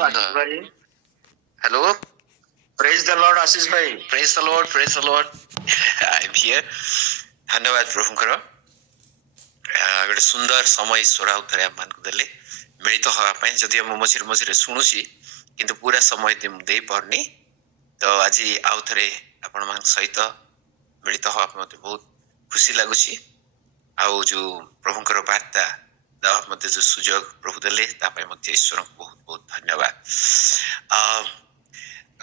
Lord, Sundar Ashish bhai. Hello, Praise the Lord, Ashish bhai. praise the Lord, praise the Lord. I'm here. ଧନ୍ୟବାଦ ପ୍ରଭୁଙ୍କର ଗୋଟେ ସୁନ୍ଦର ସମୟ ଈଶ୍ୱର ଆଉ ଥରେ ଆମମାନଙ୍କୁ ଦେଲେ ମିଳିତ ହେବା ପାଇଁ। ଯଦି ମୁଁ ମଝିରେ ମଝିରେ ଶୁଣୁଛି କିନ୍ତୁ ପୁରା ସମୟ ମୁଁ ଦେଇପାରୁନି, ତ ଆଜି ଆଉ ଥରେ ଆପଣମାନଙ୍କ ସହିତ ମିଳିତ ହେବା ପାଇଁ ମୋତେ ବହୁତ ଖୁସି ଲାଗୁଛି। ଆଉ ଯୋଉ ପ୍ରଭୁଙ୍କର ବାର୍ତ୍ତା ଦେବା ମୋତେ ଯୋଉ ସୁଯୋଗ ପ୍ରଭୁ ଦେଲେ ତା ପାଇଁ ମଧ୍ୟ ଈଶ୍ୱରଙ୍କୁ ବହୁତ ବହୁତ ଧନ୍ୟବାଦ।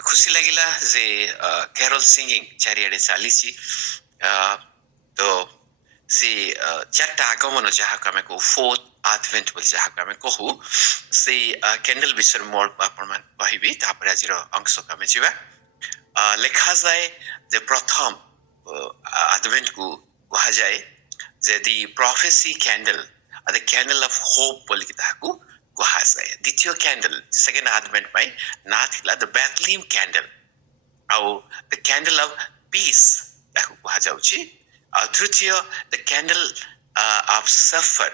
ଖୁସି ଲାଗିଲା ଯେ କ୍ୟାରୋଲ ସିଙ୍ଗିଂ ଚାରିଆଡେ ଚାଲିଛି। ତ ସେ ଚାରିଟା ଆଗମନ ଯାହାକୁ ଆମେ କହୁ ଫୋର୍ଥ ଆଡଭେଣ୍ଟ ବୋଲି ଯାହାକୁ ଆମେ କହୁ, ସେଇ କ୍ୟାଣ୍ଡେଲ ବିଷୟରେ ମୁଁ ଅଳ୍ପ ଆପଣମାନଙ୍କୁ କହିବି, ତାପରେ ଆଜିର ଅଂଶକୁ ଆମେ ଯିବା। ଲେଖାଯାଏ ଯେ ପ୍ରଥମ ଆଡଭେଣ୍ଟକୁ କୁହାଯାଏ ଯେ the prophecy candle, the candle of hope ବୋଲିକି ତାହାକୁ କୁହାଯାଏ। ଦ୍ୱିତୀୟ କ୍ୟାଣ୍ଡେଲ ସେକେଣ୍ଡ ଆଡଭେଣ୍ଟ ପାଇଁ ନାଁ ଥିଲା ଦ ବେଥଲିମ୍ କ୍ୟାଣ୍ଡେଲ, ଆଉ ଦ କ୍ୟାଣ୍ଡେଲ ଅଫ ପିସ୍ ତାକୁ କୁହାଯାଉଛି। ଆଉ ତୃତୀୟ ଦ କ୍ୟାଣ୍ଡେଲ ଅଫ ସଫର,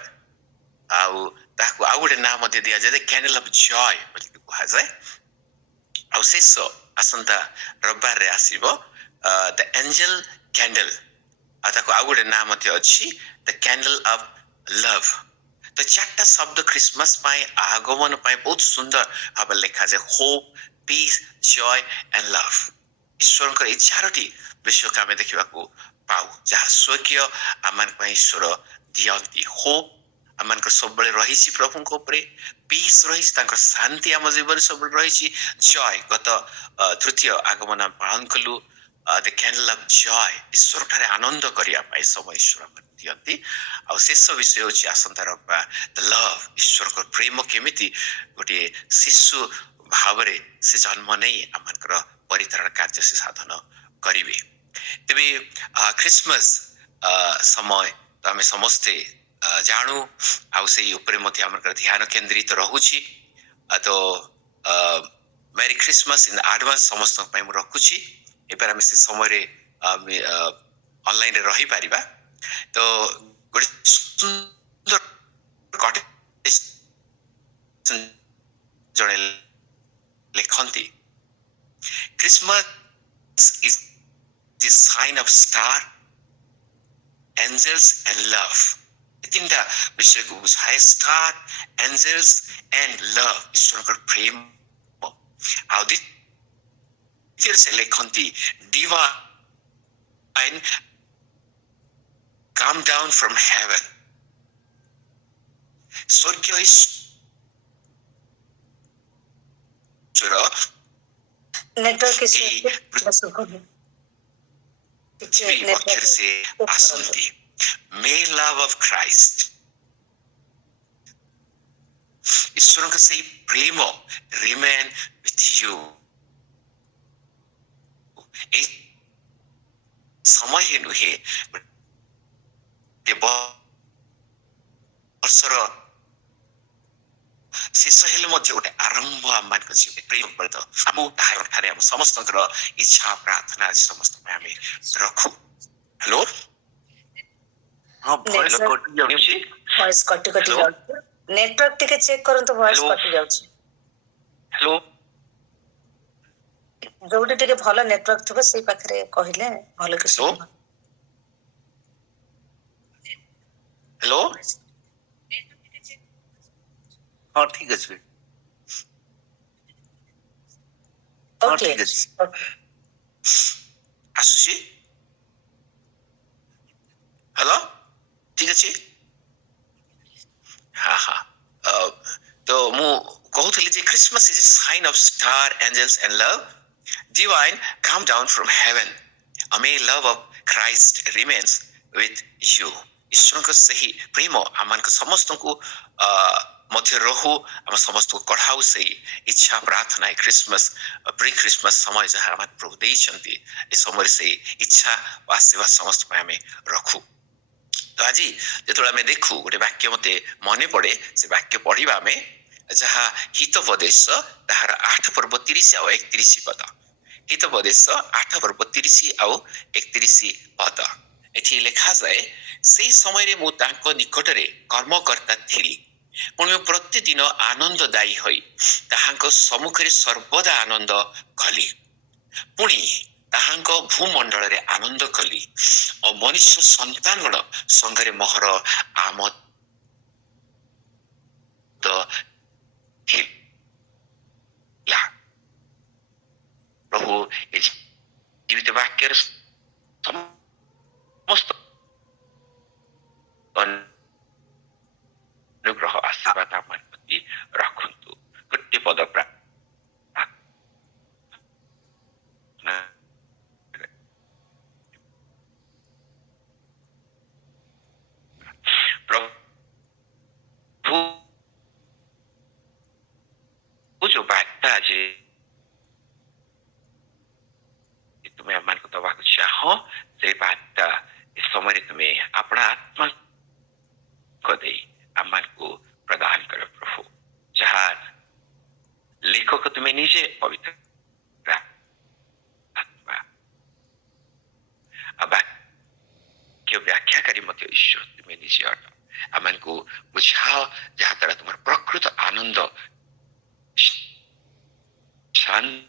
ଆଉ ତାହାକୁ ଆଉ ଗୋଟେ ନାଁ ମଧ୍ୟ ଦିଆଯାଏ ଦ କ୍ୟାଣ୍ଡେଲ ଅଫ ଜୟ ବୋଲିକି କୁହାଯାଏ। ଆଉ ଶେଷ ଆସନ୍ତା ରବିବାରରେ ଆସିବ ଦ ଏଞ୍ଜେଲ କ୍ୟାଣ୍ଡେଲ, ଆଉ ତାକୁ ଆଉ ଗୋଟେ ନାଁ ମଧ୍ୟ ଅଛି ଦ କ୍ୟାଣ୍ଡେଲ ଅଫ ଲଭ। ତ ଚାରିଟା ଶବ୍ଦ ଖ୍ରୀଷ୍ଟମାସ ପାଇଁ ଆଗମନ ପାଇଁ ବହୁତ ସୁନ୍ଦର ଭାବରେ ଲେଖାଯାଏ, hope, peace, joy and love. ଈଶ୍ୱରଙ୍କର ଏଇ ଚାରୋଟି ବିଷୟକୁ ଆମେ ଦେଖିବାକୁ ପାଉ, ଯାହା ସ୍ୱକୀୟ ଆମମାନଙ୍କ ପାଇଁ ଈଶ୍ୱର ଦିଅନ୍ତି। ହୋପ୍ ଆମମାନଙ୍କର ସବୁବେଳେ ରହିଛି ପ୍ରଭୁଙ୍କ ଉପରେ, ପିସ୍ ରହିଛି, ତାଙ୍କର ଶାନ୍ତି ଆମ ଜୀବନରେ ସବୁବେଳେ ରହିଛି, ଜୟ ଗତ ତୃତୀୟ ଆଗମନ ଆମେ ପାଳନ କଲୁ, ଦ କ୍ୟାଣ୍ଡେଲ ଅଫ ଜୟ ଈଶ୍ୱର ଠାରେ ଆନନ୍ଦ କରିବା ପାଇଁ ସମୟ ଈଶ୍ୱର ଦିଅନ୍ତି। ଆଉ ଶେଷ ବିଷୟ ହେଉଛି ଆସନ୍ତା ରବିବାର ଦ ଲଭ, ଈଶ୍ୱରଙ୍କର ପ୍ରେମ କେମିତି ଗୋଟିଏ ଶିଶୁ ଭାବରେ ସେ ଜନ୍ମ ନେଇ ଆମମାନଙ୍କର ପରିତ୍ରାଣ କାର୍ଯ୍ୟ ସେ ସାଧନ କରିବେ। ତେବେ ଖ୍ରୀଷ୍ଟମାସ ସମୟ ତ ଆମେ ସମସ୍ତେ ଜାଣୁ, ଆଉ ସେଇ ଉପରେ ମଧ୍ୟ ଆମର ଧ୍ୟାନ କେନ୍ଦ୍ରିତ ରହୁଛି। ତ ମେରି ଖ୍ରୀଷ୍ଟମାସ ଇନ୍ ଆଡଭାନ୍ସ ସମସ୍ତଙ୍କ ପାଇଁ ମୁଁ ରଖୁଛି। ଏবার ଆମେ ସେ ସମୟରେ ଅନଲାଇନରେ ରହିପାରିବା। ତ ଗୋଟେ ସୁନ୍ଦର ଜଣେ ଲେଖନ୍ତି, Christmas is the sign of star, angels and love. ତିନିଟା ବିଷୟକୁ ବୁଝାଏ, ଷ୍ଟାର, ଏଞ୍ଜେଲସ ଆଣ୍ଡ ଲଭ, ଈଶ୍ୱରଙ୍କର ପ୍ରେମ। ଆଉ ଦ୍ୱିତୀୟରେ ସେ ଲେଖନ୍ତି divine come down from heaven, ସ୍ୱର୍ଗୀୟ ଈଶ୍ୱର ପୃଥିବୀ ପକ୍ଷରେ ସେ ଆସନ୍ତି। ମେ ଲଭ ଅଫ ଖ୍ରାଇଷ୍ଟ, ଈଶ୍ୱରଙ୍କ ସେଇ ପ୍ରେମ ରିମେନ୍ with you। এই ସମୟ ହିଁ ନୁହେଁ, ବର୍ଷର ଶେଷ ହେଲେ ମଧ୍ୟ ଗୋଟେ ଆରମ୍ଭ ଆମମାନଙ୍କ ଜୀବନରେ ପ୍ରେମ କରିଦ ଆମ ଠାରେ ଆମ ସମସ୍ତଙ୍କର ଇଚ୍ଛା ପ୍ରାର୍ଥନା ଆଜି ସମସ୍ତଙ୍କ ପାଇଁ ଆମେ ରଖୁ। ହ୍ୟାଲୋ, ହଁ ଭଏସ କଟି ଯାଉଛି, ଭଏସ କଟି ଯାଉଛି, ନେଟୱାର୍କ ଟିକେ ଚେକ୍ କରନ୍ତୁ, ଭଏସ କଟି ଯାଉଛି। ହ୍ୟାଲୋ, ଯୋଉଠି ଟିକେ ଭଲ ନେଟୱାର୍କ ଥିବ ସେଇ ପାଖରେ କହିଲେ ଭଲ କି ଶୁଣିବ। ହ୍ୟାଲୋ, ହଁ ଠିକ ଅଛି, ହଁ ଠିକ ଅଛି, ଆସୁଛି। ହ୍ୟାଲୋ, ଠିକ ଅଛି। ହଁ ହଁ, ତ ମୁଁ କହୁଥିଲି ଯେ Christmas is sign of star, angels and love, divine come down from heaven, may love of Christ remains with you। ଈଶ୍ୱରଙ୍କ ସେହି ପ୍ରେମ ଆମମାନଙ୍କ ସମସ୍ତଙ୍କୁ ମଧ୍ୟ ରହୁ, ଆମ ସମସ୍ତଙ୍କୁ କଢାଉ, ସେଇ ଇଚ୍ଛା ପ୍ରାର୍ଥନା ଏ ଖ୍ରୀଷ୍ଟମାସ ପ୍ରି ଖ୍ରୀଷ୍ଟମାସ ସମୟ ଯାହା ଆମ ପ୍ରଭୁ ଦେଇଛନ୍ତି, ଏ ସମୟରେ ସେଇ ଇଚ୍ଛା ଓ ଆଶୀର୍ବାଦ ସମସ୍ତ ପାଇଁ ଆମେ ରଖୁ। ତ ଆଜି ଯେତେବେଳେ ଆମେ ଦେଖୁ ଗୋଟେ ବାକ୍ୟ ମତେ ମନେ ପଡେ, ସେ ବାକ୍ୟ ପଢିବା ଆମେ, ଯାହା ହିତୋପଦେଶ ତାହାର 8 ପର୍ବ 30 ଆଉ 31 ପଦ। ହିତୋପଦେଶ 8 ପର୍ବ 30 ଆଉ 31 ପଦ। ଏଠି ଲେଖାଯାଏ, ସେଇ ସମୟରେ ମୁଁ ତାଙ୍କ ନିକଟରେ କର୍ମକର୍ତ୍ତା ଥିଲି, पुणी प्रतिदिन आनंददायी होई ताहांको सम्मुखरे सर्वदा आनंद कली पुणी ताहांको भूमंडल रे आनंद कली और मनुष्य संतान गण संगरे मोहर आमद थिला प्रभु ए जीवित वाक्य समस्त अनुग्रह आशीर्वाद आम प्रति रखन्तु गोटे पद प्रभु जो बात आज तुम्हें आम को दवा चाह से बात इस समय तुम्हें अपना आत्मा को दे आम को प्रदान कर प्रभु जहाँ लेखक तुम्हें निजे पवित्र आत्मा वाक्य व्याख्याकारी मत ईश्वर तुम्हें निजे अट आम को बुझाओ जहाँ द्वारा तुम प्रकृत आनंद शांति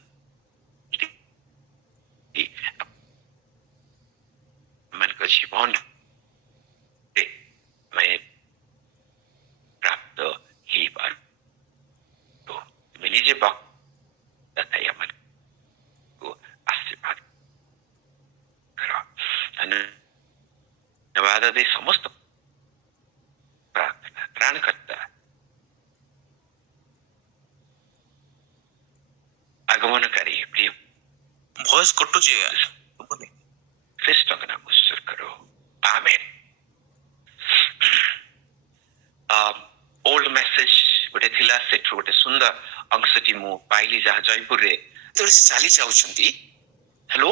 मन को जीवन में प्राप्त ही बार तो तुम्हें निजे बताया मन को आशीर्वाद करो धन्यवाद दे समस्त प्रार्थना त्राणकर्ता आगमनकारी प्रिय भॉइस कटुची ख्रीष्ट का नाम उच्चार करो आमेन ओल्ड मेसेज गोटे थिला सेठु गोटे सुंदर अंशटी मु पाइली जहाँ जयपुर रे तो चली जाउछंती हेलो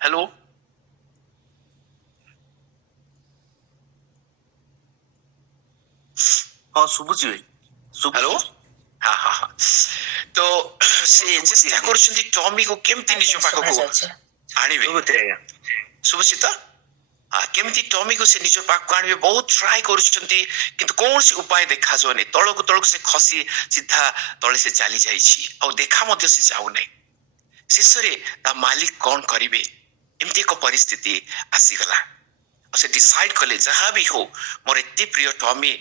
हेलो हाँ सुबुची हेलो हाँ हाँ हाँ तो से चेष्टा करूछंती टॉमी को केमती निज पाखो को आनिबे सुबुची तो हाँ केमती टॉमी को से निज पाखो आनिबे बहुत ट्राई करूछंती किंतु कौन से उपाय देखा जोने तळक से खसी सीधा तळे से चली जाईछि और देखा मध्य से जाउ नै शेषरे ता मालिक कौन करिवे एमती को परिस्थिति आसीगला और से डिसाइड कले जहाँ भी हो मोर एते प्रिय टॉमी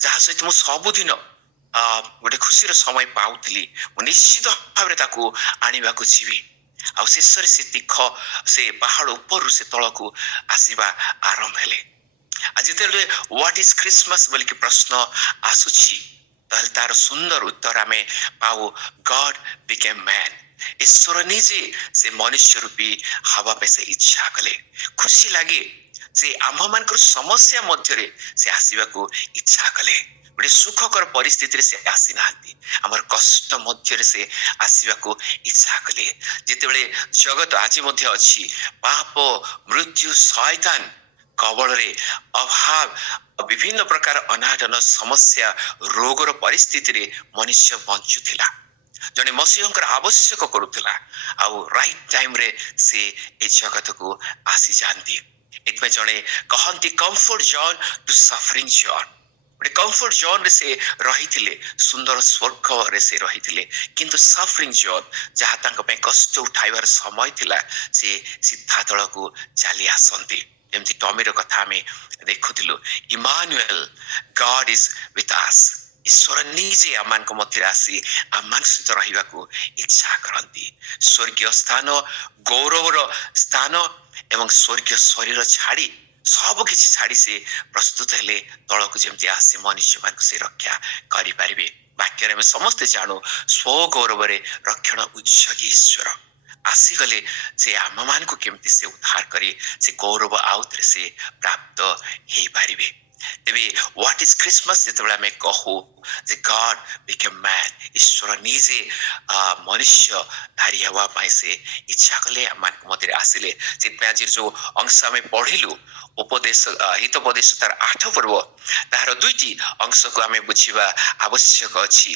जहाँ सहित मु सबुदिन गोटे खुशी समय पाउली निश्चित भाव आने को जीवी आ शेष से तीख से पहाड़ ऊपर से तलक आसवा आरंभ हेले आज जो व्हाट इज क्रिसमस बोल कि प्रश्न आसुची तार सुंदर उत्तर आम पाऊ गॉड बिकेम मैन ईश्वर निजे से मनुष्य रूपी हवा पे से इच्छा कले खुशी लगे जे आम मान समस्या मध्य से आसवा को इच्छा कले गोटे सुखकर परिस्थिति से आसी ना आमर कष्ट मध्य से आसवा को इच्छा कले जिते जगत आज अच्छी पाप मृत्यु शैतान कबल रे अभाव विभिन्न प्रकार अनाटन समस्या रोगर परिस्थिति रे मनुष्य बंचुला जने मसीहंकर आवश्यक करुला आउ राइट टाइम रे से ए जगत को आसी जानती इतमे जने कहंती comfort zone to suffering zone गोटे कंफर्ट जोन रे से रही सुंदर स्वर्ग रे से रही किंतु सफरिंग जोन जहाँ तांको पे कष्ट उठाइबार समय थिला से सीधा तल को चली आसंती एमती टॉमीर कथा आम देखुलु Emmanuel God is with us ईश्वर निजे आम मध्य आसी आम सहित रहा इच्छा करती स्वर्गीय स्थान गौरवर स्थान एवं स्वर्गीय शरीर छाड़ी सब किसी छाड़ी से प्रस्तुत हेले तल को जमी आसी मनुष्य मान से रक्षा करें वाक्य में समस्ते जानू स्व गौरव रक्षण उच्च ईश्वर आसीगले जे आम मान को केमती से उद्धार करे से गौरव आउत से प्राप्त हो पारिबे तेबे व्हाट इज क्रिसमस जेतबेला में कहू जे गॉड बिकेम मैन ईश्वर निजे मनुष्य धारी हवा पाए से इच्छा कले आम मध्य आसिले से आज जो अंश आम पढ़िलु उपदेश हितोपदेश तार 8 पर्व तार 2टी अंश को आम बुझीबा आवश्यक अछि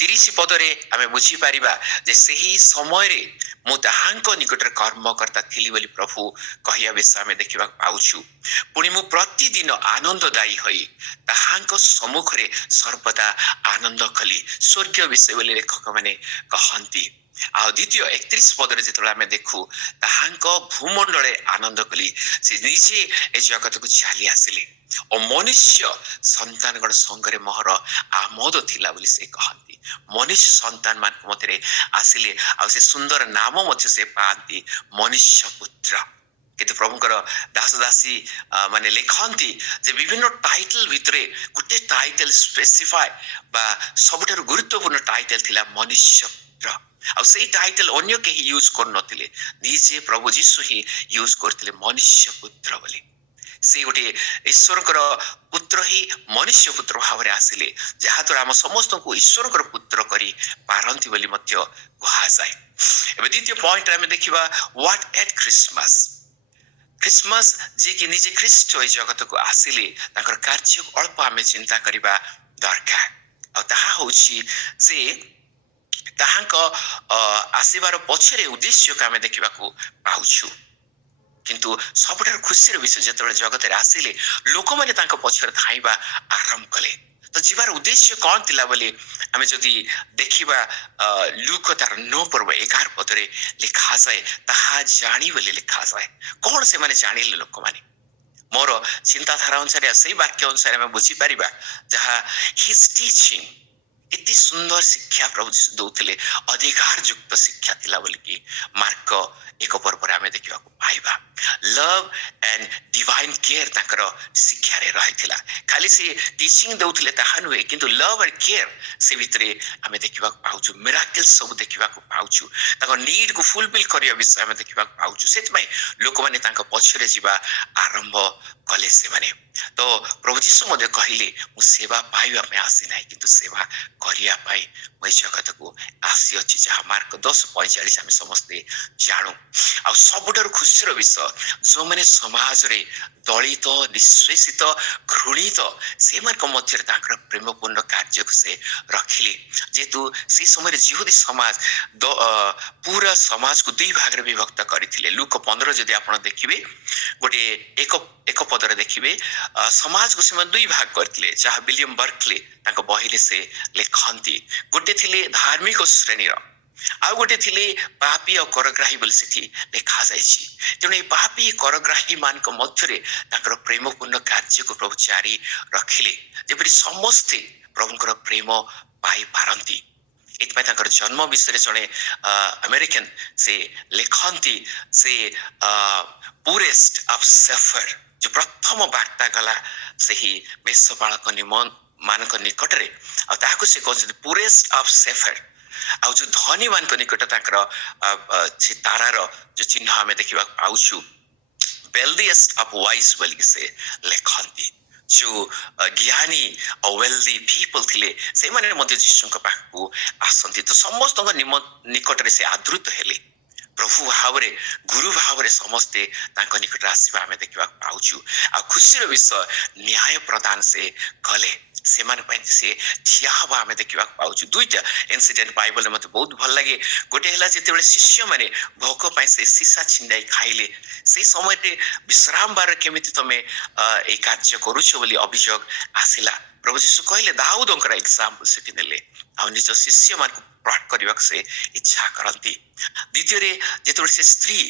30 ପଦରେ ଆମେ ବୁଝିପାରିବା ଯେ ସେହି ସମୟରେ ମୁଁ ତାହାଙ୍କ ନିକଟରେ କର୍ମକର୍ତ୍ତା ଥିଲି ବୋଲି ପ୍ରଭୁ କହିବା ବିଷୟ ଆମେ ଦେଖିବାକୁ ପାଉଛୁ। ପୁଣି ମୁଁ ପ୍ରତିଦିନ ଆନନ୍ଦଦାୟୀ ହୋଇ ତାହାଙ୍କ ସମ୍ମୁଖରେ ସର୍ବଦା ଆନନ୍ଦ କଲି, ସ୍ୱର୍ଗୀୟ ବିଷୟ ବୋଲି ଲେଖକମାନେ କହନ୍ତି। ଆଉ ଦ୍ୱିତୀୟ 31 ପଦରେ ଯେତେବେଳେ ଆମେ ଦେଖୁ ତାହାଙ୍କ ଭୂମଣ୍ଡଳରେ ଆନନ୍ଦ କଲି, ସେ ନିଜେ ଏ ଜଗତକୁ ଚାଲି ଆସିଲେ ଓ ମନୁଷ୍ୟ ସନ୍ତାନಗಳ ସଙ୍ଗରେ ମୋହର ଆମୋଦ ଥିଲା ବୋଲି ସେ କହନ୍ତି। ମନୁଷ୍ୟ ସନ୍ତାନ ମାନଙ୍କ ମଧ୍ୟରେ ଆସିଲେ ଆଉ ସେ ସୁନ୍ଦର ନାମ ମଧ୍ୟ ସେ ପାଆନ୍ତି, ମନୁଷ୍ୟ ପୁତ୍ର। କିନ୍ତୁ ପ୍ରଭୁଙ୍କର ଦାସ ଦାସୀ ମାନେ ଲେଖନ୍ତି ଯେ ବିଭିନ୍ନ ଟାଇଟଲ ଭିତରେ ଗୋଟେ ଟାଇଟଲ ସ୍ପେସିଫାଏ ବା ସବୁଠାରୁ ଗୁରୁତ୍ୱପୂର୍ଣ୍ଣ ଟାଇଟଲ ଥିଲା ମନୁଷ୍ୟ ପୁତ୍ର। ଆଉ ସେଇ ଟାଇଟଲ ଅନ୍ୟ କେହି ୟୁଜ କରୁନଥିଲେ, ନିଜେ ପ୍ରଭୁ ଯୀଶୁ ହିଁ ୟୁଜ କରିଥିଲେ ମନୁଷ୍ୟ ପୁତ୍ର ବୋଲି। ସେ ଗୋଟେ ଈଶ୍ୱରଙ୍କର ପୁତ୍ର ହିଁ ମନୁଷ୍ୟ ପୁତ୍ର ଭାବରେ ଆସିଲେ, ଯାହାଦ୍ୱାରା ଆମ ସମସ୍ତଙ୍କୁ ଈଶ୍ୱରଙ୍କର ପୁତ୍ର କରି ପାରନ୍ତି ବୋଲି ମଧ୍ୟ କୁହାଯାଏ। ଏବେ ଦ୍ୱିତୀୟ ପଏଣ୍ଟରେ ଆମେ ଦେଖିବା ହ୍ୱାଟ ଏଟ୍ ଖ୍ରୀଷ୍ଟମାସ। ଖ୍ରୀଷ୍ଟମାସ ଯିଏକି ନିଜେ ଖ୍ରୀଷ୍ଟ ଏ ଜଗତକୁ ଆସିଲେ, ତାଙ୍କର କାର୍ଯ୍ୟ ଅଳ୍ପ ଆମେ ଚିନ୍ତା କରିବା ଦରକାର। ଆଉ ତାହା ହଉଛି ଯେ ତାହାଙ୍କ ଆସିବାର ପଛରେ ଉଦ୍ଦେଶ୍ୟକୁ ଆମେ ଦେଖିବାକୁ ପାଉଛୁ। କିନ୍ତୁ ସବୁଠାରୁ ଖୁସିର ବିଷୟ, ଯେତେବେଳେ ଜଗତରେ ଆସିଲେ ଲୋକମାନେ ତାଙ୍କ ପଛରେ ଧାଇଁବା ଆରମ୍ଭ କଲେ। ତ ଯିବାର ଉଦ୍ଦେଶ୍ୟ କଣ ଥିଲା ବୋଲି ଆମେ ଯଦି ଦେଖିବା, ଲୁକ ତାର 9 ପର୍ବ 11 ପଦରେ ଲେଖାଯାଏ, ତାହା ଜାଣି ବୋଲି ଲେଖାଯାଏ। କଣ ସେମାନେ ଜାଣିଲେ ଲୋକମାନେ? ମୋର ଚିନ୍ତାଧାରା ଅନୁସାରେ ସେଇ ବାକ୍ୟ ଅନୁସାରେ ଆମେ ବୁଝିପାରିବା, ଯାହା ହିଜ ଟିଚିଂ ଏତେ ସୁନ୍ଦର ଶିକ୍ଷା ପ୍ରଭୁ ଦଉଥିଲେ, ଅଧିକାର ଯୁକ୍ତ ଶିକ୍ଷା ଥିଲା ବୋଲିକି ମାର୍କ 1 ପର୍ବରେ ଆମେ ଦେଖିବାକୁ ପାଇବା। ଲଭ ଆଣ୍ଡ ଡିଭାଇନ କେୟାର ତାଙ୍କର ଶିକ୍ଷାରେ ରହିଥିଲା। ଖାଲି ସେ ଟିଚିଂ ଦଉଥିଲେ ତାହା ନୁହେଁ, କିନ୍ତୁ ଲଭ ଆଣ୍ଡ କେୟାର ସେ ଭିତରେ ଆମେ ଦେଖିବାକୁ ପାଉଛୁ। ମିରାକଲ ସବୁ ଦେଖିବାକୁ ପାଉଛୁ, ତାଙ୍କ ନିଡ୍ କୁ ଫୁଲଫିଲ କରିବା ବିଷୟ ଆମେ ଦେଖିବାକୁ ପାଉଛୁ। ସେଥିପାଇଁ ଲୋକମାନେ ତାଙ୍କ ପଛରେ ଯିବା ଆରମ୍ଭ କଲେ ସେମାନେ। ତ ପ୍ରଭୁ ଯୀଶୁ ମଧ୍ୟ କହିଲେ, ମୁଁ ସେବା ପାଇବା ପାଇଁ ଆସିନାହିଁ, କିନ୍ତୁ ସେବା କରିବା ପାଇଁ ମୁଁ ଏ ଜଗତକୁ ଆସିଅଛି, ଯାହା ମାର୍କ 10:45 ଆମେ ସମସ୍ତେ ଜାଣୁ। ଆଉ ସବୁଠାରୁ ଖୁସିର ବିଷୟ, ଯୋଉମାନେ ସମାଜରେ ଦଳିତ, ନିଃଶେଷିତ, ଘୃଣିତ, ସେମାନଙ୍କ ମଧ୍ୟରେ ତାଙ୍କର ପ୍ରେମପୂର୍ଣ୍ଣ କାର୍ଯ୍ୟକୁ ସେ ରଖିଲେ। ଯେହେତୁ ସେ ସମୟରେ ଜିହୁଦୀ ସମାଜ ପୁରା ସମାଜକୁ 2 ଭାଗରେ ବିଭକ୍ତ କରିଥିଲେ। ଲୁକ 15 ଯଦି ଆପଣ ଦେଖିବେ, ଗୋଟେ ଏକ ପଦରେ ଦେଖିବେ ସମାଜକୁ ସେମାନେ 2 ଭାଗ କରିଥିଲେ, ଯାହା ବିଲିୟମ ବର୍କଲେ ତାଙ୍କ ବହିରେ ସେ ଲେଖନ୍ତି। ଗୋଟେ ଥିଲେ ଧାର୍ମିକ ଶ୍ରେଣୀର, ଆଉ ଗୋଟେ ଥିଲେ ପାପୀ ଓ କରଗ୍ରାହୀ ବୋଲି ସେଠି ଲେଖାଯାଇଛି। ତେଣୁ এই ପାପୀ କରଗ୍ରାହୀ ମାନଙ୍କ ମଧ୍ୟରେ ତାଙ୍କର ପ୍ରେମପୂର୍ଣ୍ଣ କାର୍ଯ୍ୟକୁ ପ୍ରଭୁ ଜାରି ରଖିଲେ, ଯେପରି ସମସ୍ତେ ପ୍ରଭୁଙ୍କର ପ୍ରେମ ପାଇପାରନ୍ତି। ଏଥିପାଇଁ ତାଙ୍କର ଜନ୍ମ ବିଷୟରେ ଜଣେ ଆମେରିକାନ ସେ ଲେଖନ୍ତି, ସେ ପୁରେଷ୍ଟ ଅଫ ସେଫର, ଯୋଉ ପ୍ରଥମ ବାର୍ତ୍ତା ଗଲା ସେହି ମେଷପାଳକ ମାନଙ୍କ ନିକଟରେ, ଆଉ ତାହାକୁ ସେ କହୁଛନ୍ତି ପୁରେଷ୍ଟ ଅଫ ସେଫର। ଆଉ ଯୋଉ ଧନୀ ମାନଙ୍କ ନିକଟ ତାଙ୍କର ସେ ତାରାର ଯୋଉ ଚିହ୍ନ ଆମେ ଦେଖିବାକୁ ପାଉଛୁ, wealthiest of wise ବୋଲିକି ସେ ଲେଖନ୍ତି। ଯୋଉ ଜ୍ଞାନୀ ଆଉ wealthy people ଥିଲେ, ସେମାନେ ମଧ୍ୟ ଯୀଶୁଙ୍କ ପାଖକୁ ଆସନ୍ତି। ତ ସମସ୍ତଙ୍କ ନିକଟରେ ସେ ଆଦୃତ ହେଲେ, ପ୍ରଭୁ ଭାବରେ, ଗୁରୁ ଭାବରେ ସମସ୍ତେ ତାଙ୍କ ନିକଟରେ ଆସିବା ଆମେ ଦେଖିବାକୁ ପାଉଛୁ। ଆଉ ଖୁସିର ବିଷୟ, ନ୍ୟାୟ ପ୍ରଦାନ ସେ କଲେ, ସେମାନଙ୍କ ପାଇଁ ସେ ଠିଆ ହବା ଆମେ ଦେଖିବାକୁ ପାଉଛୁ। 2ଟା ଇନସିଡେଣ୍ଟ ବାଇବଲରେ ମତେ ବହୁତ ଭଲ ଲାଗେ। ଗୋଟେ ହେଲା ଯେତେବେଳେ ଶିଷ୍ୟମାନେ ଭୋକ ପାଇଁ ସେ ସିସା ଛିଣ୍ଡାଇ ଖାଇଲେ, ସେଇ ସମୟରେ ବିଶ୍ରାମ ବାର କେମିତି ତମେ ଏଇ କାର୍ଯ୍ୟ କରୁଛ ବୋଲି ଅଭିଯୋଗ ଆସିଲା। ପ୍ରଭୁ ଯୀଶୁ କହିଲେ, ଦାଉଦଙ୍କର ଏକ୍ସାମ୍ପଲ ସେଠି ନେଲେ, ଆଉ ନିଜ ଶିଷ୍ୟମାନଙ୍କୁ ପ୍ରଟ କରିବାକୁ ସେ ଇଚ୍ଛା କରନ୍ତି। ଦ୍ୱିତୀୟରେ ଯେତେବେଳେ ସେ ସ୍ତ୍ରୀ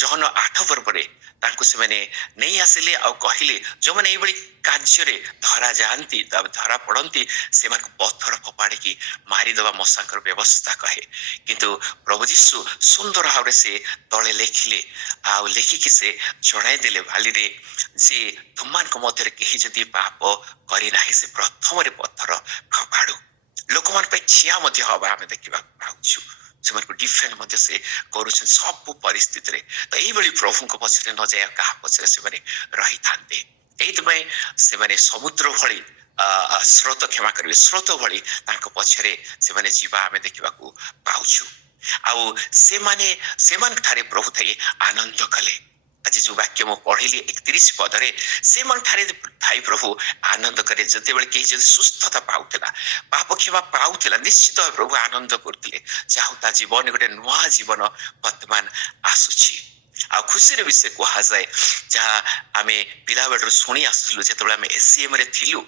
ଜହନ 8 ପର୍ବରେ ତାଙ୍କୁ ସେମାନେ ନେଇ ଆସିଲେ ଆଉ କହିଲେ, ଯୋଉମାନେ ଏଇଭଳି କାର୍ଯ୍ୟରେ ଧରା ଯାଆନ୍ତି, ଧରା ପଡନ୍ତି, ସେମାନଙ୍କୁ ପଥର ଫୋପାଡ଼ିକି ମାରିଦେବା ମଶାଙ୍କର ବ୍ୟବସ୍ଥା କହେ। କିନ୍ତୁ ପ୍ରଭୁ ଯୀଶୁ ସୁନ୍ଦର ଭାବରେ ସେ ତଳେ ଲେଖିଲେ, ଆଉ ଲେଖିକି ସେ ଜଣାଇଦେଲେ ବାଲିରେ, ଯେ ତୁମମାନଙ୍କ ମଧ୍ୟରେ କେହି ଯଦି ପାପ କରିନାହିଁ, ସେ ପ୍ରଥମରେ ପଥର ଫୋପାଡୁ। ଲୋକମାନଙ୍କ ପାଇଁ ଠିଆ ମଧ୍ୟ ହବା ଆମେ ଦେଖିବାକୁ ପାଉଛୁ। ସେମାନଙ୍କୁ ଡିଫେଣ୍ଡ ମଧ୍ୟ ସେ କରୁଛନ୍ତି ସବୁ ପରିସ୍ଥିତିରେ। ତ ଏଇଭଳି ପ୍ରଭୁଙ୍କ ପଛରେ ନ ଯାଇ କାହା ପଛରେ ସେମାନେ ରହିଥାନ୍ତି। ଏଇଥିପାଇଁ ସେମାନେ ସମୁଦ୍ର ଭଳି ସ୍ରୋତ, କ୍ଷମା କରିବେ, ସ୍ରୋତ ଭଳି ତାଙ୍କ ପଛରେ ସେମାନେ ଯିବା ଆମେ ଦେଖିବାକୁ ପାଉଛୁ। ଆଉ ସେମାନେ ସେମାନଙ୍କ ଠାରେ ପ୍ରଭୁ ଥାଇ ଆନନ୍ଦ କଲେ। आज जो वाक्य म पढ़िली 31 पदरे से मन ठारे थाई प्रभु आनंद करे जते बेले केही जदि सुस्थता पाउथिला पाप क्षमा पाउथिला निश्चित भावे प्रभु आनंद करथिले चाहू ता जीवन गोटे नुआ जीवन वर्तमान आसुची आ खुशी विषय कहा जाए जहाँ आम पिला बेलू शुणी आसलु जो आम एसीएम रे थिलु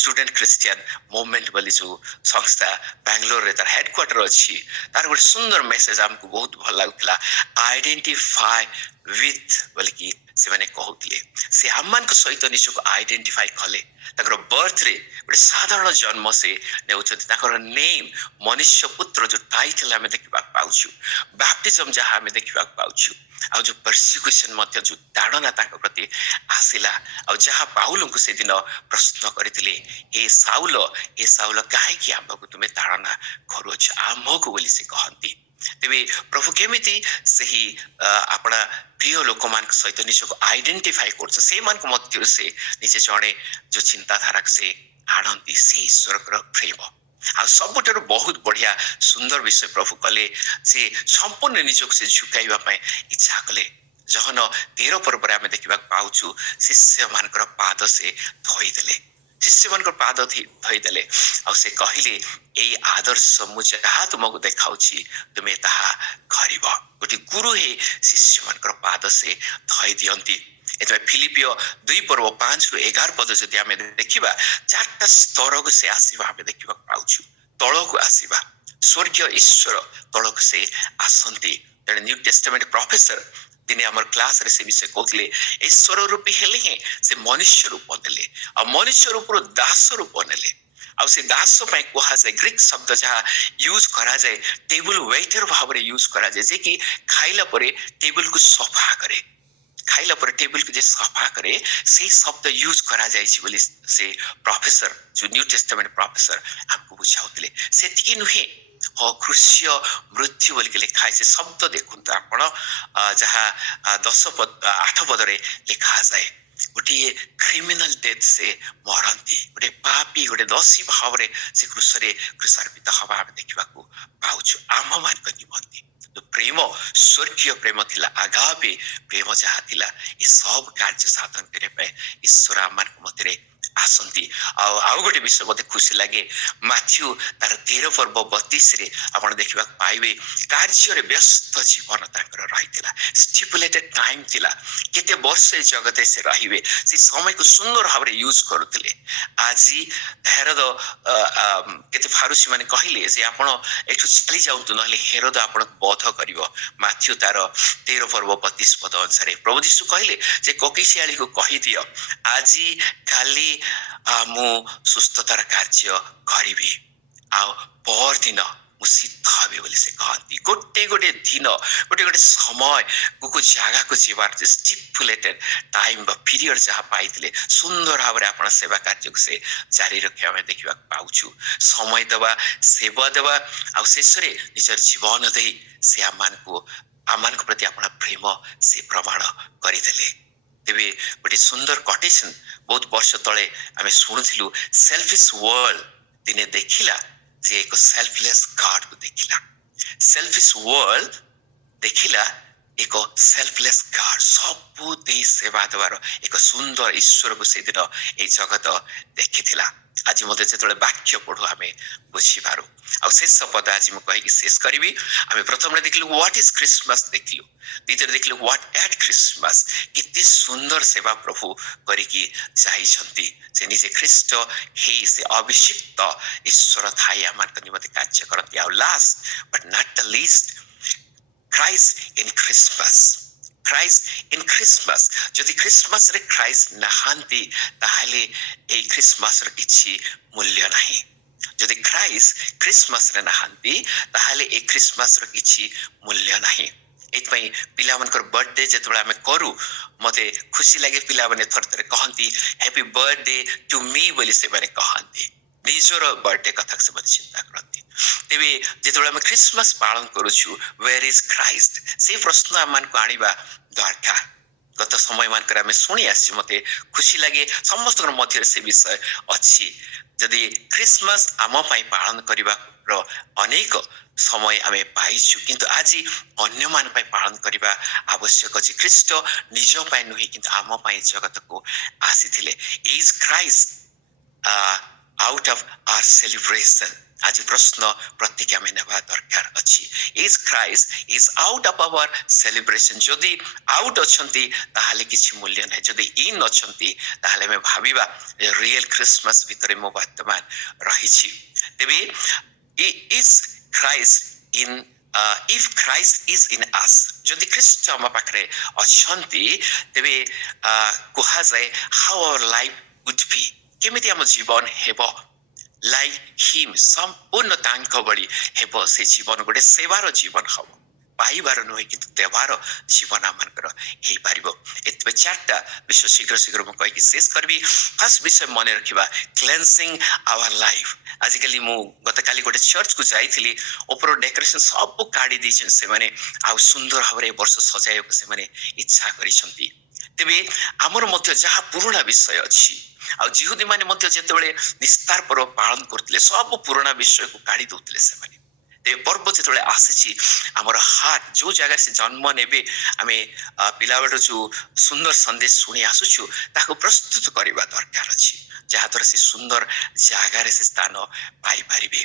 स्टूडेंट क्रिश्चियन मूवमेंट बोली जो संस्था बेंगलोर रे तार हेडक्वार्टर अच्छी तार गोटे सुंदर मेसेज आमको बहुत भल लगुला आइडेंटिफाई विथ बोली कि से माने कहउतले से हममान को सहित निजको आइडेंटिफाई कले ताकर बर्थ रे गोटे साधारण जन्म से नेउछथि ताकर नेम मनुष्य पुत्र जो टाइटल हमें देखिबा पाउछु बैप्टिज्म जहाँ हमें देखिबा पाउछु आ जो परसिक्यूशन मध्य जो ताड़ना ताक प्रति आसिला आ जहाँ पाउल को से दिन प्रश्न करथिले ए साउल काहे कि आम्भको तुमे ताड़ना करूछ आम्भको बोली से कहंती तेबे प्रभु केमिति सही अपना प्रिय लोक मान सहित निजको आइडेंटिफाई करछ से मान को मध्य से निजे जणे जो चिंताधारा से आनंदी से ईश्वर प्रेम आ सबुठार बहुत बढ़िया सुंदर विषय प्रभु कले से संपूर्ण निजक से झुकाइबा पय इच्छा कले जहन 13 पर्व आम देखा पाउछु शिष्य मानकर पाद से धोई देले शिष्य मानकर पाद धोई देले आ से कहिले एई आदर्श मु जहाँ तुमको देखाउछि तुमे ताहा करिब गोटे गुरु हे शिष्य मानकर पाद से धोई दियंती एतबे फिलिपियो 2 पर्व 5 रु 11 पद जदि आमे देखिबा चारटा स्तर से आसीबा आमे देखिबा पाउछु तळको आसीबा स्वर्गीय ईश्वर तळको से आसंती जने न्यू टेस्टामेंट प्रोफेसर दिने हमर क्लास रे से विषय कहले ईश्वर रूपी हेले हे से मनुष्य रूप नेले आ मनुष्य रूप दास रूप नेले आ से दास पय कहा जाय ग्रीक शब्द जहाँ यूज करा जाय टेबल वेटर भाव रे यूज करा जाय जे कि खाइला परे टेबल को सफा करे खाइला पर टेबल को जे सफा करे से शब्द यूज करा जाय छी बोली से प्रोफेसर जो न्यू टेस्टामेंट प्रोफेसर हमको बुझाउतले सेतिकी नुहे हो क्रुष्य मृत्यु बोली के लिखा है शब्द देखुन तो आपण जहाँ 8 पदरे लिखा जाए गोटे क्रिमिनल डेथ से मरती गोटे पापी गोटे दोषी भाव रे से क्रुशरे क्रुशार्पित हवा आम देखा पाउछु आम मान निमंती तो प्रेम स्वर्गीय प्रेम थिला आगापे प्रेम जहाँ थिला ये सब कार्य साधन करे पे ईश्वर आम मान मध्य आसंती आउ गोटे विषय मते खुशी लगे माथ्यू तार 13 पर्व 32 रे आपण देखिबा पाइबे कार्य रे व्यस्त जीवन ताकर रहितला स्टिपुलेटेड टाइम थिला केते वर्ष जगते से रहिबे से समय को सुंदर भाबरे यूज करथिले आजी हेरोद केते फारुसी माने कहिले जे आपण एठु चली जाउतु नहले हेरोद आपण बोध करिवो माथ्यू तार 13 पर्व 32 पद अनुसार प्रभु यीशु कहिले जे कोकिसियाली को कहि दियो आजी काली मु सुस्थतार कार्य करिबी आ पर दिन मु सिद्ध हेबे बोली से कहती गोटे गोटे दिन गोटे गोटे समय को जगह को जीवार स्टिपुलेटेड टाइम बा पीरियड जहाँ पाइथिले सुंदर भाव आपण सेवा कार्य से जारी रखे हमें देखा पाउछु समय देवा सेवा देवा आ शेषरे निजर जीवन दे से आमान को प्रति आपण प्रेम से प्रमाण करिदेले तेबे गोटे सुंदर कोटेशन बहुत वर्ष तले आम शुणुलु सेल्फिश वर्ल्ड दिने देखिला जे एक सेल्फलेस गॉड को देखिला सेल्फिश वर्ल्ड देखिला एक सेल्फलेस गॉड सबु दे सेवा देवार एक सुंदर ईश्वर को से दिन ए जगत देखिथिला आज मते जेतले वाक्य पढु आमे बुझी पारु आ शेष पद आज म कहि कि शेष करिवि आमे प्रथम रे देखिलु व्हाट इज क्रिसमस देखिलु द्वितीय देखिलु व्हाट एट क्रिसमस कितनी सुंदर सेवा प्रभु करी कि जाई छंती से निजे ख्रीष्ट हे से अभिषिक्त ईश्वर थाई आमान कनि मते कार्य करती आ last but not the least Christ in Christmas जदि क्रिसमस रे क्राइस्ट नहांती ताहले ए क्रिसमस रे किछि मूल्य नाही जदि क्राइस्ट क्रिसमस रे नहांती ताहले ए क्रिसमस रे किछि मूल्य नाही एतपई पिला मनकर बर्थडे जेतबे आमे करू मते खुशी लागे पिला माने थरथरे कहंती हैप्पी बर्थडे टू मी बोली से माने कहंती निजर बर्थडे कथा से मते चिंता करती तेबे जेतबे आमे क्रिसमस पालन करूछु वेयर इज क्राइस्ट से प्रश्न आमान को आनिबा दरकार गत समय मानकर आमे सुनी आसी मते खुशी लागे समस्त मध्य से विषय अछि जदि क्रिसमस आम पाई पालन करबा रो अनेक समय आमे पाइछु किंतु आज अन्य मान पाई पालन करबा आवश्यक अछि ख्रीष्ट निज पाई नहि किंतु आम पाई जगत को आसीथिले is Christ out of our celebration आज प्रश्न प्रतिज्ञा में नेबा दरकार अछि is Christ is out of our celebration जदि आउट अछंती ताहाले किछि मूल्य नै जदि इन अछंती ताहाले में भाबिबा रियल क्रिसमस भितरे मो वर्तमान रहिछि तेबे is Christ in if Christ is in us जदि ख्रीष्ट हम पाखरे अछंती तेबे कुहा जाय how our life would be केमिति हम जीवन हेबो like him संपूर्ण तांक बड़ी हेबो से जीवन गोटे सेवार जीवन हबो पाइबार नुहे कि देवार जीवन आमनकर हे पारिबो एतबे चारटा विषय शीघ्र शीघ्र म कहि शेष करबी फर्स्ट विषय मने रखिबा क्लेंसिंग आवर लाइफ आजिकली मु गतकाली गोटे चर्च को जाइथिली ओपर डेकोरेशन सब काडी दिछन से माने आ सुंदर हबरे वर्ष सजायो से माने इच्छा करिसंती तेबे हमर मध्य जहा पुराना विषय अछि आ जिहुदी माने मध्य जेतेबेले निस्तार पर्व पालन करथिले सब पुराना विषय को काडी दोथिले से माने ते पर्व जेतेबेले आसीछि हमर हार्ट जो जगह से जन्म नेबे आमे पिलाबेट जो सुंदर संदेश सुनी आसुछु ताको प्रस्तुत करबा दरकार अछि जहा तोर से सुंदर जगह रे से स्थान पाई परिबे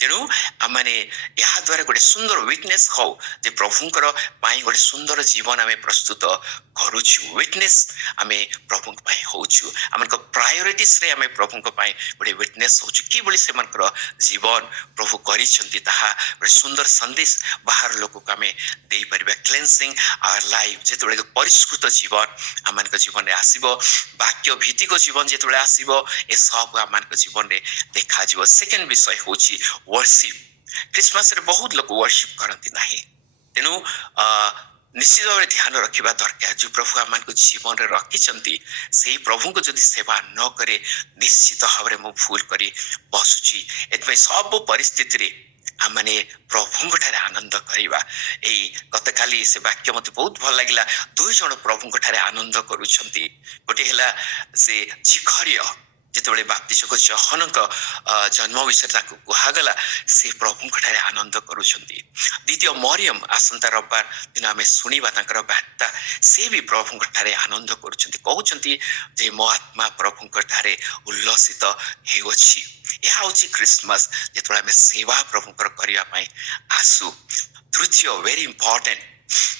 तेणु आमने या द्वारा गोटे सुंदर विटनेस हो जे प्रभुंकर पाई गोटे सुंदर जीवन आमे प्रस्तुत करूछु विटनेस आमे प्रभुंक पाई होछु हमनको प्रायोरिटीज रे आमे प्रभुंक पाई गोटे विटनेस होछु की बोली से मनकर जीवन प्रभु करिसंती ताहा गोटे सुंदर संदेश बाहर लोक को आमे देई परबा क्लेंसिंग आवर लाइफ जेतबेले परिष्कृत जीवन हमनको जीवन रे आसीबो वाक्य भित्तिक जीवन जेतबेले आसीबो ए सब हमनको जीवन रे देखा जीवो सेकंड विषय होछि वर्शिप क्रिसमस रे बहुत लोग वर्शिप करती नाही तेनु निश्चित भाव ध्यान रखिबा दरकार जो प्रभु आमान को जीवन रे रखिचंती सेही प्रभु को जदि सेवा न करे निश्चित भाव रे मु भूल करी बसुची एतपै सब परिस्थिति रे आमने प्रभु ठारे आनंद करिबा एई गतकाली से वाक्य मते बहुत भल लागिला दुई जण प्रभु ठारे आनंद करूछंती गोटे हला से जिखरिया जेतबेले बाप्तिस्म जहनक जन्म विषय ताको कुहागला से प्रभु ठारे आनंद करूछंती द्वितीय मरियम आसंता रविवार दिन आमे सुनिबा तांकर बार्ता से भी प्रभु ठारे आनंद करूछंती कहउछंती जे मो आत्मा प्रभु ठारे उल्लसित हेउछि या होछि क्रिसमस जेतबेले आमे सेवा प्रभु करिया पई आसु तृतीय वेरी इंपोर्टेंट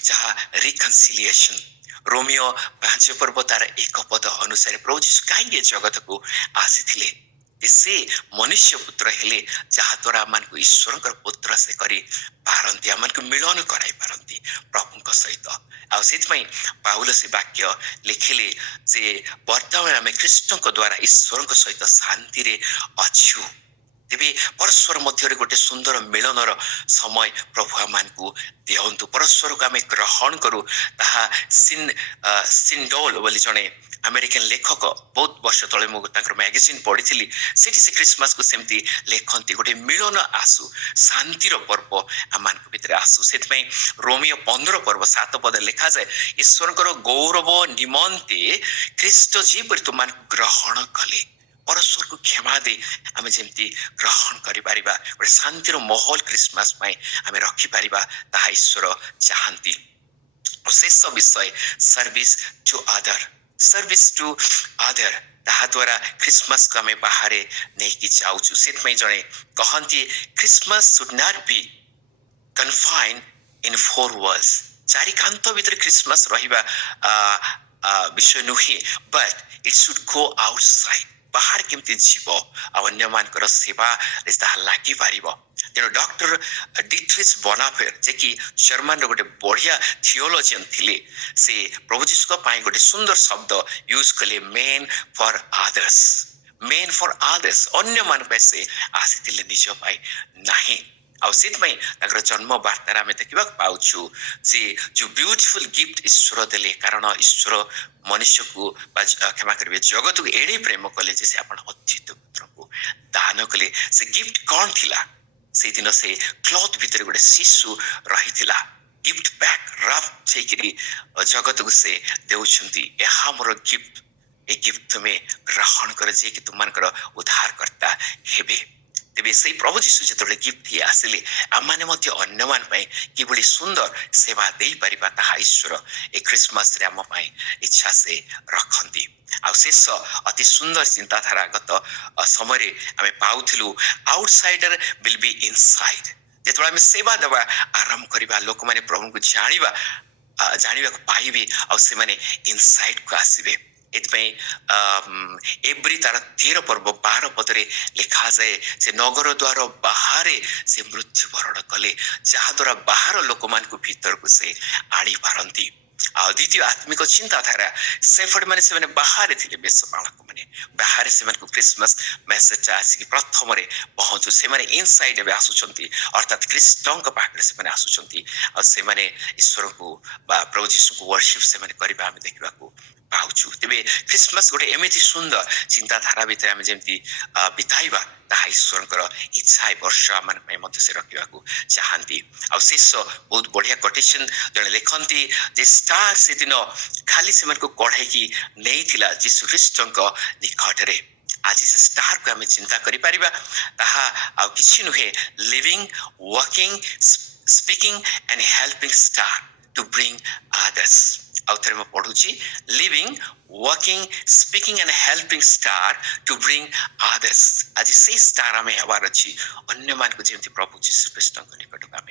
जहा रिकन्सिलिएशन रोमियो 5 पर्व तार एक पद अनुसार प्रभु यीशु काहे जगत को आसीथिले से मनुष्य पुत्र हेले जहा द्वारा मन को ईश्वर पुत्र से करी पारंती मन को मिलन कराई पारंती प्रभु सहित आ सेतमई पाउल से वाक्य लिखिले जे वर्तमान में कृष्ण को द्वारा ईश्वर सहित शांति रे अछु तेबे परस्पर मध्य गोटे सुंदर मिलनर समय प्रभु मान को दिहंतु परस्पर को आमे ग्रहण करू ताहा सिंडोल बोली जने अमेरिकन लेखक बहुत वर्ष तले मु ताकर मैगजीन पढिथिली सेठी से क्रिसमस को सेमती लेखंती गोटे मिलन आसु शांतिर पर्व आमान को भितर आसु सेतमई रोमियो 15 पर्व 7 पद लिखा जाय ईश्वरकर गौरव निमंते ख्रीष्ट जी पर तुमान ग्रहण कले परस्पर को क्षमा दे आमे जेमती ग्रहण करि परिबा गोटे शांतिर माहौल क्रिसमस में आमे रखि परिबा ताहा ईश्वर चाहंती शेष विषय सर्विस टू अदर ताहा द्वारा क्रिसमस को आमे बाहरे नेकी जाउछु सेतमै जणे कहंती Christmas should not be confined in four walls चारि कांत भितर क्रिसमस रहिबा विषय नुहे but it should go outside बाहर केमती जीव अन्य मानकर सेवा ताहा लागि पारिबो तेणु डॉक्टर डिट्रिच बोनाफेर जे कि जर्मन रो गोटे बढ़िया थियोलॉजियन थिले से प्रभु यीशु पाई गोटे सुंदर शब्द यूज कले मेन फॉर अदर्स अन्य मान पैसे आसीथिले निज पाई नाही आउ सेतमई ताकर जन्म वार्ता आमे देखिबा पाउछु जे जो ब्यूटीफुल गिफ्ट ईश्वर देले कारण ईश्वर मनुष्य को क्षमा करिवे जगत को एडी प्रेम कले जे से आपण अद्वित पुत्र को दान कले से गिफ्ट कोन थिला से दिन से क्लॉथ भीतर गोटे शिशु रहिथिला गिफ्ट पैक रफ चेकरी जगत को से देउछंती एहा मोर गिफ्ट ए गिफ्ट तुम्हें ग्रहण कर जे कि तुम मानकर उद्धार करता हेबे तेबे से प्रभु जीशु जेतबे गिफ्ट ही आसिले आमाने मध्य अन्यमान पई किबळी सुंदर सेवा देई परिबा ताहा ईश्वर ए क्रिसमस रे आम पई इच्छा से रखंती आ शेष अति सुंदर चिंताधारागत समय आमे पाउथिलु आउटसाइडर विल बी इनसाइड जेतबे आमे सेवा देवा आरंभ करिबा लोक माने प्रभु को जानिबा को पाइबे आ से माने इनसाइड को आसीबे एब्री तार 13 पर्व 12 पदरे लिखा जाए से नगर द्वार बाहर से मृत्यु वरण कले जहा द्वारा बाहर लोक मान को भीतर को से आनी पारंती द्वितीय आत्मिक चिंताधारा सेफर्ड माने से बाहर थिले बेस बालक माने बाहर से को क्रिसमस मेसेज आसी प्रथम रे पहुंचु से माने इनसाइड बे आसुचंती अर्थात क्रिस्टंक पाखरे से माने आसुचंती और से माने ईश्वर को बा प्रभु यीशु को वर्शिप से माने करबा हम देखबा को पाउछु तेबे क्रिसमस गोटे एमिति सुंदर चिंताधारा भितर आम जमी बिताइबा ताहा ईश्वरकर इच्छा वर्ष मान मध्य से रखा चाहती आ शेष बहुत बढ़िया कोटेशन जड़े लिखती जे स्टार से दिन खाली से कढ़ाई नहीं जीशु ख्रीष्ट निकट रे आज से स्टार को आम चिंता करि परिबा ताहा आ किछि नुहे living working speaking and helping star to bring others आउथरे म पढुची living working speaking and helping star to bring others आज से स्टार आम हबार अच्छी अन्य मान को जेमती प्रभु जीशु ख्रीष्ट निकट को आम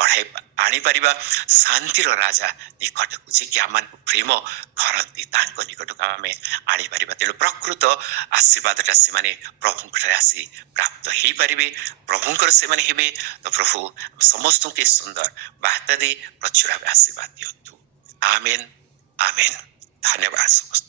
कढ़ाई आनी परिबा शांतिर राजा निकट को जे कि आम प्रेम करती निकट को आम आनी परिबा तेणु प्रकृत आशीर्वादटा से माने प्रभु आसी प्राप्त हो पारे प्रभुंकर से माने हेबे तो प्रभु समस्त के सुंदर बार्ता दे प्रचुर आशीर्वाद दियंतु आमेन आमेन धन्यवाद समस्त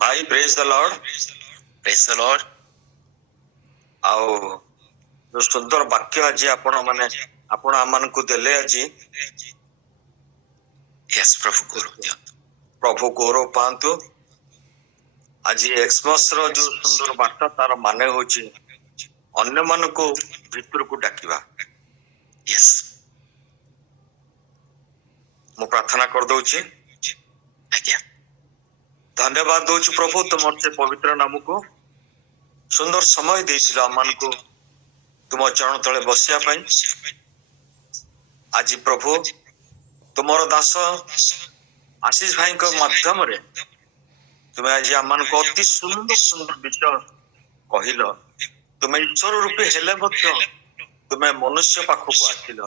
भाई प्रेज द लॉर्ड आओ जो सुंदर वाक्य आज आपण माने आपण आमन को देले आज यस प्रभु गौरव पांतु आज एक्समस रो जो सुंदर वार्ता तार माने होची अन्य मन को भीतर को डाकिबा यस मु प्रार्थना कर दउची आज्ञा धन्यवाद दउची प्रभु तुमर से पवित्र नाम को सुंदर समय देइছিলা मन को तुम चरण तले बसिया पई आज प्रभु तुमर दास आशीष भाई को माध्यम रे तुम्हें आज आम को अति सुंदर सुंदर विषय कहल तुम्हें ईश्वर रूपी हेले तुम्हें मनुष्य पाखक आसिल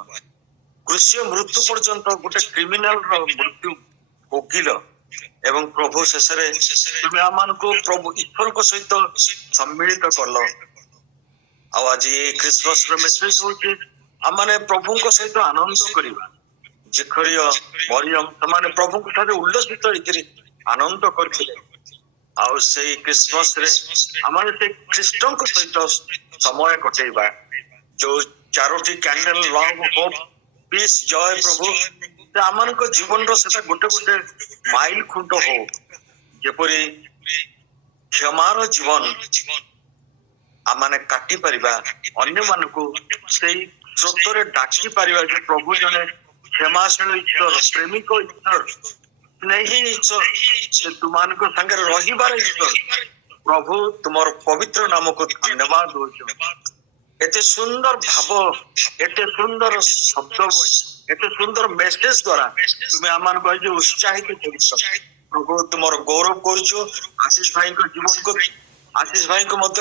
कृष्य मृत्यु पर्यंत गोटे क्रिमिनाल मृत्यु भोगिल एवं प्रभु शेष तुम्हें आम को प्रभु ईश्वर को सहित सम्मिलित कल आज क्रिसमस मेसेज होची आम प्रभु को सहित आनंद करवा जिखरिय मरियम तमाने प्रभु को ठारे उल्लसित होइकरी आनंद करथिले आ से क्रिसमस रे हमने से ख्रीष्टन को सहित समय कटेबा जो चारोटी candle love hope peace joy प्रभु से आमन को जीवन रो सेटा गोटे गोटे माइल खुंट हो जेपरी क्षमार जीवन आमने काटी परिबा अन्य मान को सेही स्रोतरे डाकी परिबा जे प्रभु जने क्षमाशील ईश्वर प्रेमिक ईश्वर स्नेही ईश्वर से तुमान को संगे रहिबार ईश्वर प्रभु तुमर पवित्र नाम को धन्यवाद होचो एते सुंदर भाव एते सुंदर शब्द एते सुंदर मेसेज द्वारा तुम्हें आमान को जो उत्साहित करिसो प्रभु तुमर गौरव करछो आशीष भाई को जीवन को आशीष भाई को मत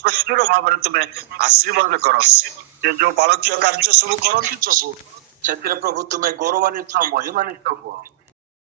प्रचुर भाव में तुम्हें आशीर्वाद करो से जो बालकीय कार्य सब करती प्रभु से प्रभु तुम्हें गौरवान्वित महिमान्वित हुआ